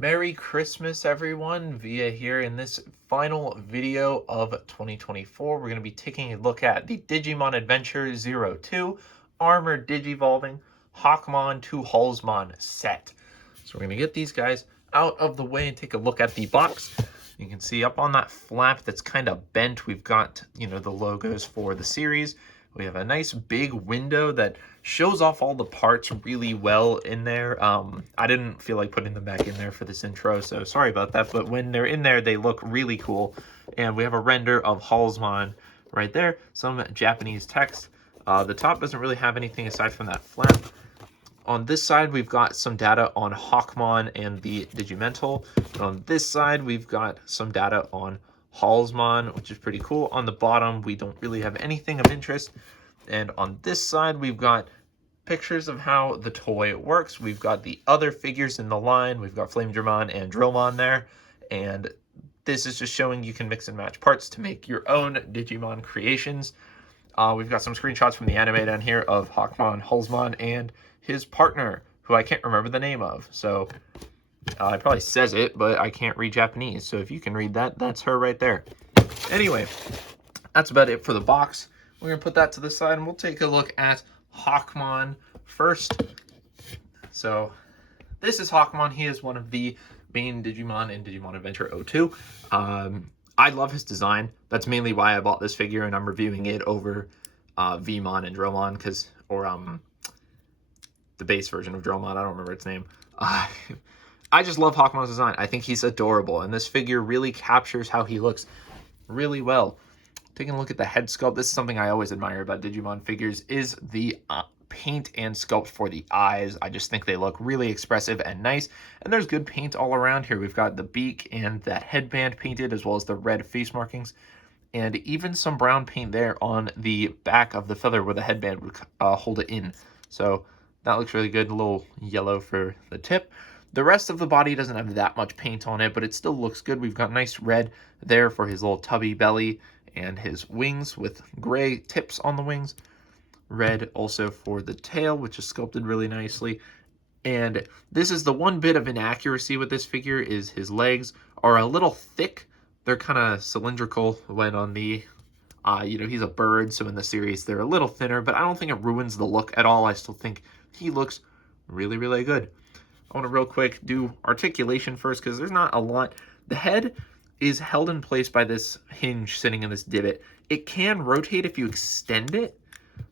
Merry Christmas, everyone. Via here in this final video of 2024. We're going to be taking a look at the Digimon Adventure 02 Armored Digivolving HOLSMON to HOLSMON set. So we're going to get these guys out of the way and take a look at the box. You can see up on that flap that's kind of bent, we've got, the logos for the series. We have a nice big window that shows off all the parts really well in there. I didn't feel like putting them back in there for this intro, so sorry about that. But when they're in there, they look really cool. And we have a render of HOLSMON right there. Some Japanese text. The top doesn't really have anything aside from that flap. On this side, we've got some data on Hawkmon and the Digimental. And on this side, we've got some data on HOLSMON, which is pretty cool. On the bottom, we don't really have anything of interest. And on this side, we've got pictures of how the toy works. We've got the other figures in the line. We've got Flamedramon and Drillmon there. And this is just showing you can mix and match parts to make your own Digimon creations. We've got some screenshots from the anime down here of Hawkmon, HOLSMON, and his partner, who I can't remember the name of. So it probably says it, but I can't read Japanese. So if you can read that, that's her right there. Anyway, that's about it for the box. We're going to put that to the side, and we'll take a look at Hawkmon first. So this is Hawkmon. He is one of the main Digimon in Digimon Adventure 02. I love his design. That's mainly why I bought this figure, and I'm reviewing it over Vmon and Drillmon, or the base version of Drillmon. I don't remember its name. I just love Hawkmon's design. I think he's adorable, and this figure really captures how he looks really well. Taking a look at the head sculpt, this is something I always admire about Digimon figures, is the paint and sculpt for the eyes. I just think they look really expressive and nice, and there's good paint all around here. We've got the beak and that headband painted, as well as the red face markings, and even some brown paint there on the back of the feather where the headband would hold it in. So that looks really good. A little yellow for the tip. The rest of the body doesn't have that much paint on it, but it still looks good. We've got nice red there for his little tubby belly and his wings with gray tips on the wings. Red also for the tail, which is sculpted really nicely. And this is the one bit of inaccuracy with this figure, is his legs are a little thick. They're kind of cylindrical when on the, he's a bird, so in the series they're a little thinner, but I don't think it ruins the look at all. I still think he looks really, really good. I want to real quick do articulation first, because there's not a lot. The head is held in place by this hinge sitting in this divot. It can rotate if you extend it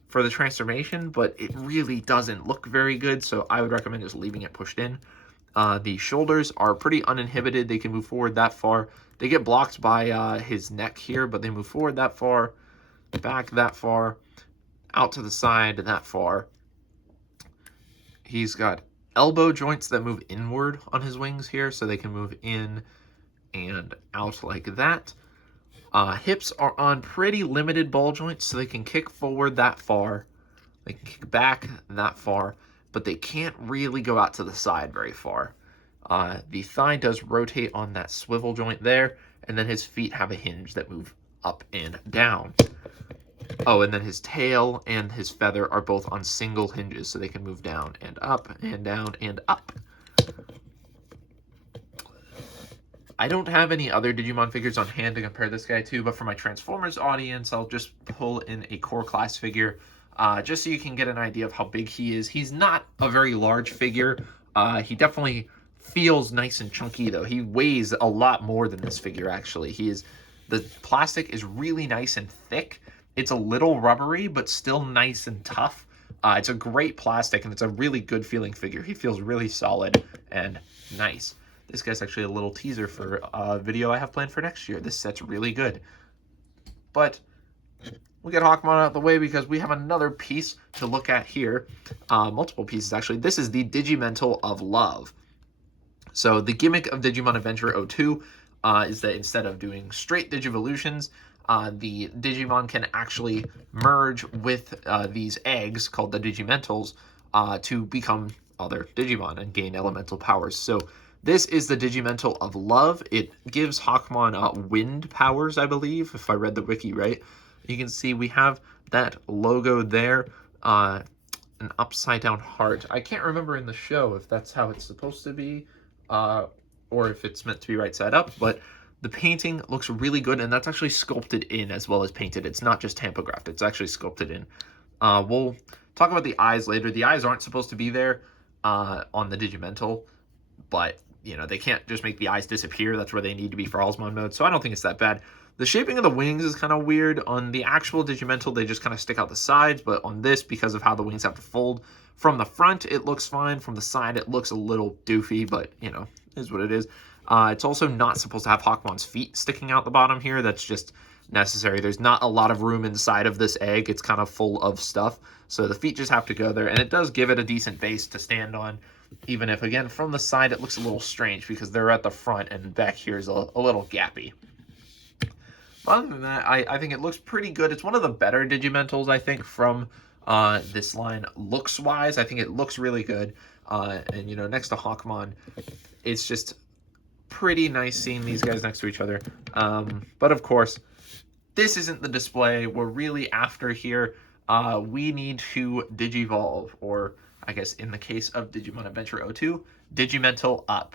for the transformation, but it really doesn't look very good, so I would recommend just leaving it pushed in. The shoulders are pretty uninhibited. They can move forward that far. They get blocked by his neck here, but they move forward that far, back that far, out to the side that far. He's got elbow joints that move inward on his wings here, so they can move in and out like that. Hips are on pretty limited ball joints, so they can kick forward that far. They can kick back that far, but they can't really go out to the side very far. The thigh does rotate on that swivel joint there, and then his feet have a hinge that move up and down. Oh, and then his tail and his feather are both on single hinges, so they can move down and up and down and up. I don't have any other Digimon figures on hand to compare this guy to, but for my Transformers audience, I'll just pull in a core class figure, just so you can get an idea of how big he is. He's not a very large figure. He definitely feels nice and chunky, though. He weighs a lot more than this figure, actually. The plastic is really nice and thick. It's a little rubbery, but still nice and tough. It's a great plastic, and it's a really good feeling figure. He feels really solid and nice. This guy's actually a little teaser for a video I have planned for next year. This set's really good. But we'll get Hawkmon out of the way because we have another piece to look at here. Multiple pieces, actually. This is the Digimental of Love. So the gimmick of Digimon Adventure 02 is that instead of doing straight Digivolutions, the Digimon can actually merge with these eggs called the Digimentals to become other Digimon and gain elemental powers. So this is the Digimental of Love. It gives Hawkmon wind powers, I believe, if I read the wiki right. You can see we have that logo there, an upside down heart. I can't remember in the show if that's how it's supposed to be. or if it's meant to be right side up, but the painting looks really good, and that's actually sculpted in as well as painted. It's not just tampographed, it's actually sculpted in. We'll talk about the eyes later. The eyes aren't supposed to be there on the Digimental, but you know, they can't just make the eyes disappear. That's where they need to be for HOLSMON mode, so I don't think it's that bad. The shaping of the wings is kind of weird. On the actual Digimental, they just kind of stick out the sides, but on this, because of how the wings have to fold, from the front, it looks fine. From the side, it looks a little doofy, but, you know, is what it is. It's also not supposed to have HOLSMON's feet sticking out the bottom here. That's just necessary. There's not a lot of room inside of this egg. It's kind of full of stuff, so the feet just have to go there, and it does give it a decent base to stand on, even if, again, from the side, it looks a little strange because they're at the front, and back here is a little gappy. Other than that, I think it looks pretty good. It's one of the better Digimentals, I think, from this line looks-wise. I think it looks really good. And, you know, next to HOLSMON, it's just pretty nice seeing these guys next to each other. But, of course, this isn't the display. We're really after here. We need to Digivolve, or I guess in the case of Digimon Adventure 02, Digimental up.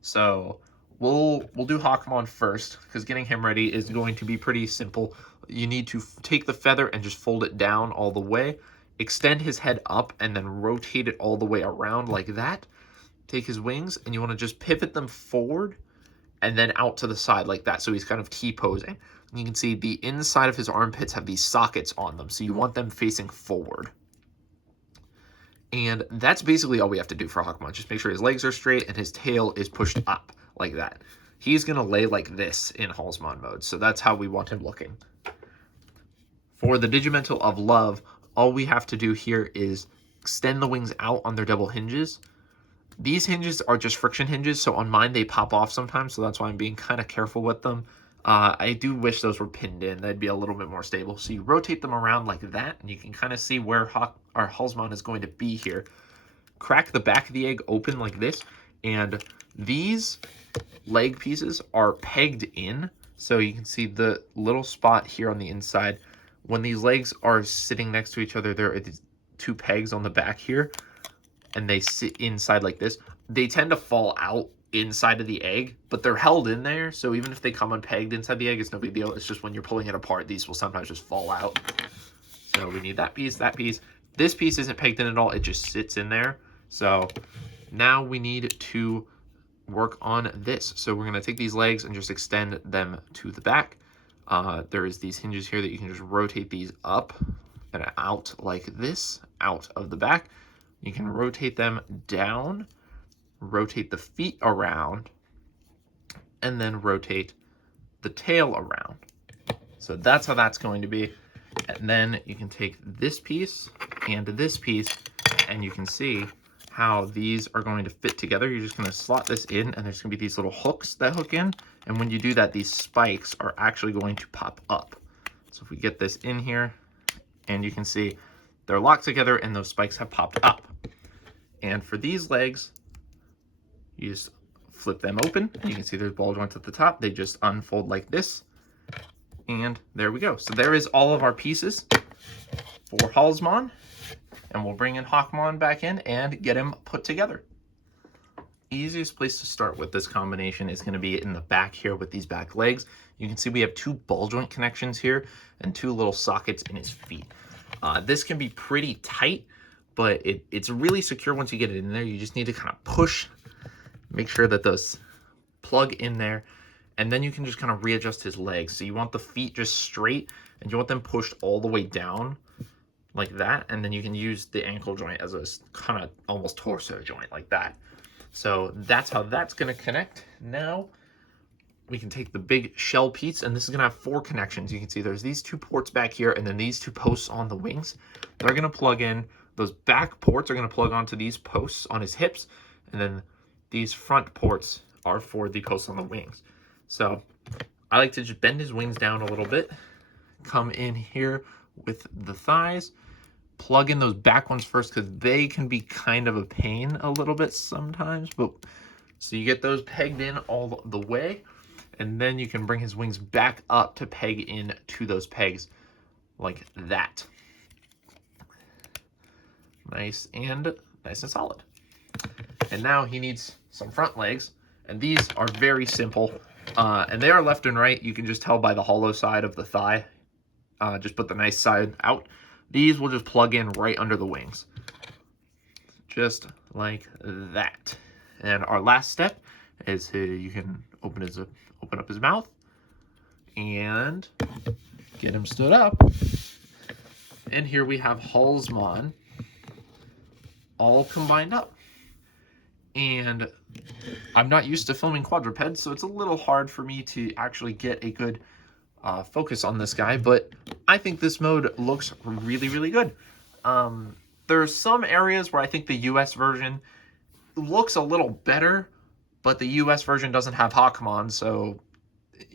So we'll do HOLSMON first, because getting him ready is going to be pretty simple. You need to take the feather and just fold it down all the way, extend his head up, and then rotate it all the way around like that. Take his wings, and you want to just pivot them forward and then out to the side like that, so he's kind of T-posing. And you can see the inside of his armpits have these sockets on them, so you want them facing forward. And that's basically all we have to do for HOLSMON. Just make sure his legs are straight and his tail is pushed up like that. He's going to lay like this in HOLSMON mode, so that's how we want him looking. For the Digimental of Love, all we have to do here is extend the wings out on their double hinges. These hinges are just friction hinges, so on mine they pop off sometimes, so that's why I'm being kind of careful with them. I do wish those were pinned in. They'd be a little bit more stable. So you rotate them around like that, and you can kind of see where our HOLSMON is going to be here. Crack the back of the egg open like this, and these leg pieces are pegged in. So you can see the little spot here on the inside. When these legs are sitting next to each other, there are these two pegs on the back here, and they sit inside like this. They tend to fall out inside of the egg, but they're held in there, so even if they come unpegged inside the egg, it's no big deal. It's just when you're pulling it apart, these will sometimes just fall out. So we need that piece, that piece. This piece isn't pegged in at all, it just sits in there. So now we need to work on this. So we're going to take these legs and just extend them to the back. There is these hinges here that you can just rotate these up and out like this, out of the back. You can rotate them down, rotate the feet around, and then rotate the tail around. So that's how that's going to be. And then you can take this piece and this piece, and you can see how these are going to fit together. You're just going to slot this in, and there's going to be these little hooks that hook in. And when you do that, these spikes are actually going to pop up. So if we get this in here, and you can see they're locked together and those spikes have popped up. And for these legs, you just flip them open, and you can see there's ball joints at the top. They just unfold like this, and there we go. So there is all of our pieces for HOLSMON, and we'll bring in HOLSMON back in and get him put together. Easiest place to start with this combination is going to be in the back here with these back legs. You can see we have two ball joint connections here and two little sockets in his feet. This can be pretty tight, but it's really secure once you get it in there. You just need to kind of push, make sure that those plug in there, and then you can just kind of readjust his legs. So you want the feet just straight, and you want them pushed all the way down like that, and then you can use the ankle joint as a kind of almost torso joint like that. So that's how that's going to connect. Now we can take the big shell piece, and this is going to have 4 connections. You can see there's these 2 ports back here, and then these 2 posts on the wings. They're going to plug in. Those back ports are going to plug onto these posts on his hips, and then these front ports are for the posts on the wings. So I like to just bend his wings down a little bit, come in here with the thighs, plug in those back ones first, because they can be kind of a pain a little bit sometimes. But so you get those pegged in all the way, and then you can bring his wings back up to peg in to those pegs like that. Nice and solid. And now he needs some front legs, And these are very simple. And they are left and right. You can just tell by the hollow side of the thigh. Just put the nice side out. These will just plug in right under the wings. Just like that. And our last step is you can open up his mouth and get him stood up. And here we have HOLSMON all combined up. And I'm not used to filming quadrupeds, so it's a little hard for me to actually get a good focus on this guy, but I think this mode looks really, really good. There's some areas where I think the US version looks a little better, but the US version doesn't have HOLSMON, so,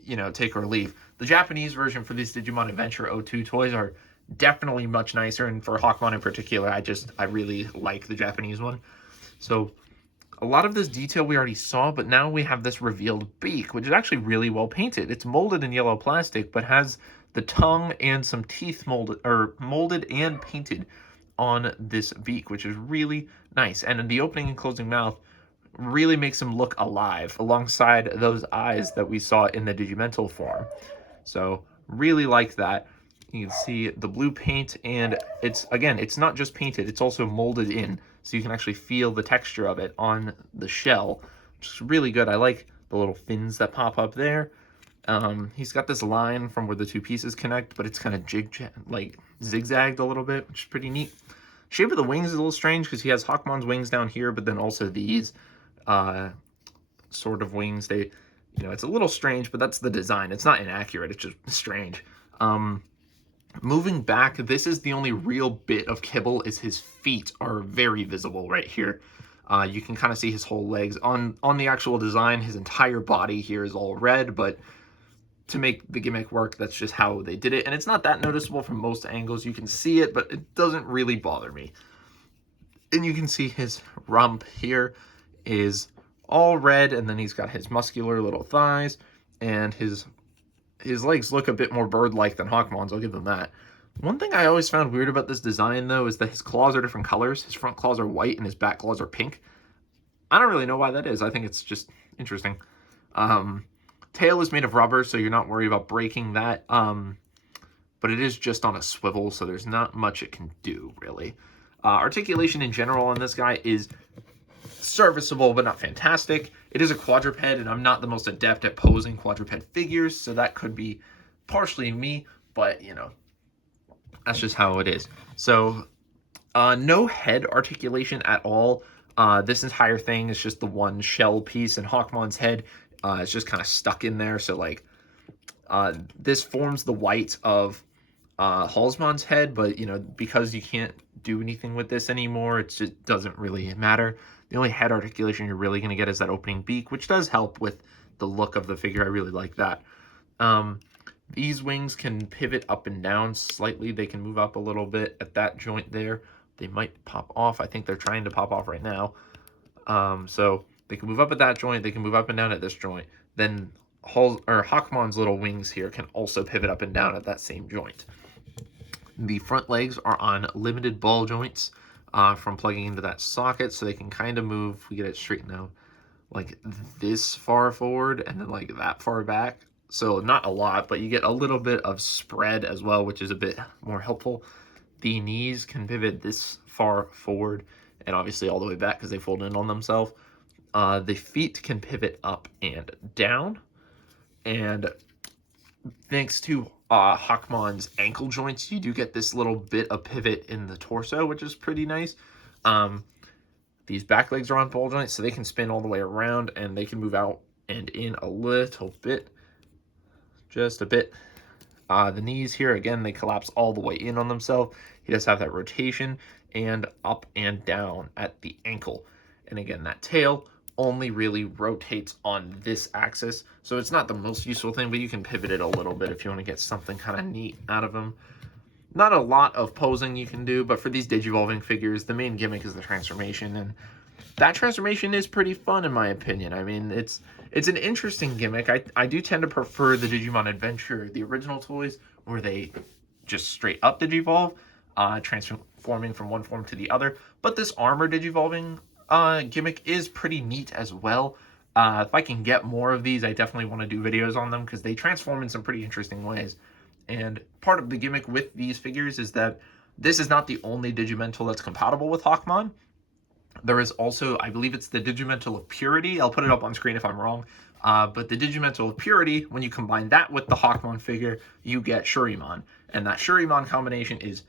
you know, take or leave. The Japanese version for these Digimon Adventure 02 toys are definitely much nicer, and for HOLSMON in particular, I really like the Japanese one. So a lot of this detail we already saw, but now we have this revealed beak, which is actually really well painted. It's molded in yellow plastic, but has the tongue and some teeth molded and painted on this beak, which is really nice. And in the opening and closing mouth really makes him look alive alongside those eyes that we saw in the Digimental form. So really like that. You can see the blue paint, and it's not just painted, it's also molded in, so you can actually feel the texture of it on the shell, which is really good. I like the little fins that pop up there. He's got this line from where the two pieces connect, but it's kind of zigzagged a little bit, which is pretty neat. Shape of the wings is a little strange because he has HOLSMON's wings down here, but then also these sort of wings. It's a little strange, but that's the design. It's not inaccurate, it's just strange. Moving back, this is the only real bit of kibble, is his feet are very visible right here. You can kind of see his whole legs. On the actual design, his entire body here is all red, but to make the gimmick work, that's just how they did it. And it's not that noticeable from most angles. You can see it, but it doesn't really bother me. And you can see his rump here is all red, and then he's got his muscular little thighs, and his legs look a bit more bird-like than HOLSMON's, I'll give them that. One thing I always found weird about this design, though, is that his claws are different colors. His front claws are white and his back claws are pink. I don't really know why that is. I think it's just interesting. Tail is made of rubber, so you're not worried about breaking that. But it is just on a swivel, so there's not much it can do, really. Articulation in general on this guy is serviceable, but not fantastic. It is a quadruped, and I'm not the most adept at posing quadruped figures, so that could be partially me, but, you know, that's just how it is. So, no head articulation at all. This entire thing is just the one shell piece, and HOLSMON's head is just kind of stuck in there, so, like, this forms the white of HOLSMON's head, but, you know, because you can't do anything with this anymore, it just doesn't really matter. The only head articulation you're really going to get is that opening beak, which does help with the look of the figure. I really like that. These wings can pivot up and down slightly. They can move up a little bit at that joint there. They might pop off. I think they're trying to pop off right now. So they can move up at that joint. They can move up and down at this joint. Then HOLSMON's little wings here can also pivot up and down at that same joint. The front legs are on limited ball joints from plugging into that socket, so they can kind of move. We get it straightened out like this far forward and then like that far back. So not a lot, but you get a little bit of spread as well, which is a bit more helpful. The knees can pivot this far forward and obviously all the way back because they fold in on themselves. The feet can pivot up and down. And thanks to HOLSMON's ankle joints, you do get this little bit of pivot in the torso, which is pretty nice. These back legs are on ball joints, so they can spin all the way around, and they can move out and in a little bit. Just a bit. The knees here, again, they collapse all the way in on themselves. He does have that rotation and up and down at the ankle. And again, that tail only really rotates on this axis, so it's not the most useful thing, but you can pivot it a little bit if you want to get something kind of neat out of them. Not a lot of posing you can do, but for these Digivolving figures, the main gimmick is the transformation, and that transformation is pretty fun in my opinion. I mean, it's an interesting gimmick. I do tend to prefer the Digimon Adventure, the original toys, where they just straight up Digivolve, transforming from one form to the other, but this armor Digivolving gimmick is pretty neat as well. If I can get more of these, I definitely want to do videos on them because they transform in some pretty interesting ways. And part of the gimmick with these figures is that this is not the only Digimental that's compatible with HOLSMON. There is also, I believe it's the Digimental of Purity. I'll put it up on screen if I'm wrong. But the Digimental of Purity, when you combine that with the HOLSMON figure, you get Shurimon. And that Shurimon combination is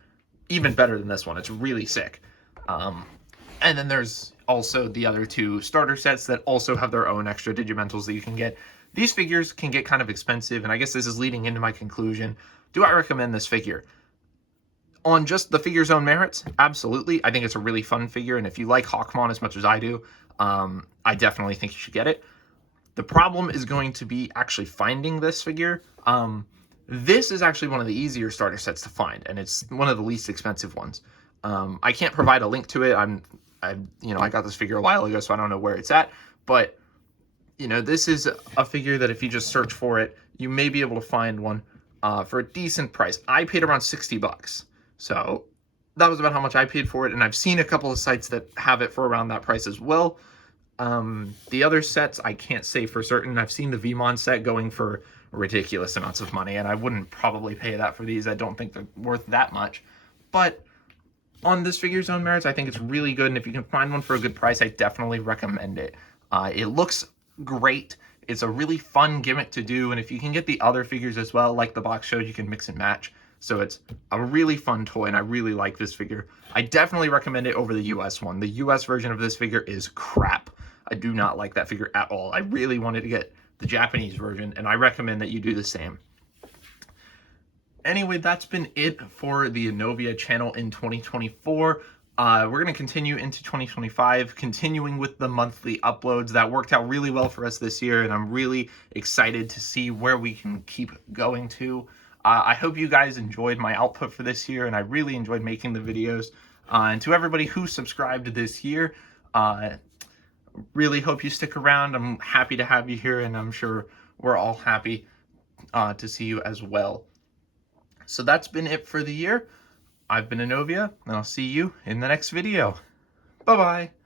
even better than this one. It's really sick. And then there's also the other two starter sets that also have their own extra Digimentals that you can get. These figures can get kind of expensive, and I guess this is leading into my conclusion. Do I recommend this figure? On just the figure's own merits, absolutely. I think it's a really fun figure, and if you like HOLSMON as much as I do, I definitely think you should get it. The problem is going to be actually finding this figure. This is actually one of the easier starter sets to find, and it's one of the least expensive ones. I can't provide a link to it. I got this figure a while ago, so I don't know where it's at. But this is a figure that if you just search for it, you may be able to find one for a decent price. I paid around $60, so that was about how much I paid for it. And I've seen a couple of sites that have it for around that price as well. The other sets I can't say for certain. I've seen the Vmon set going for ridiculous amounts of money, and I wouldn't probably pay that for these. I don't think they're worth that much. But on this figure's own merits, I think it's really good, and if you can find one for a good price, I definitely recommend it. It looks great. It's a really fun gimmick to do, and if you can get the other figures as well, like the box showed, you can mix and match. So it's a really fun toy, and I really like this figure. I definitely recommend it over the US one. The US version of this figure is crap. I do not like that figure at all. I really wanted to get the Japanese version, and I recommend that you do the same. Anyway, that's been it for the Anovia channel in 2024. We're going to continue into 2025, continuing with the monthly uploads. That worked out really well for us this year, and I'm really excited to see where we can keep going to. I hope you guys enjoyed my output for this year, and I really enjoyed making the videos. And to everybody who subscribed this year, really hope you stick around. I'm happy to have you here, and I'm sure we're all happy to see you as well. So that's been it for the year. I've been Anovia, and I'll see you in the next video. Bye-bye.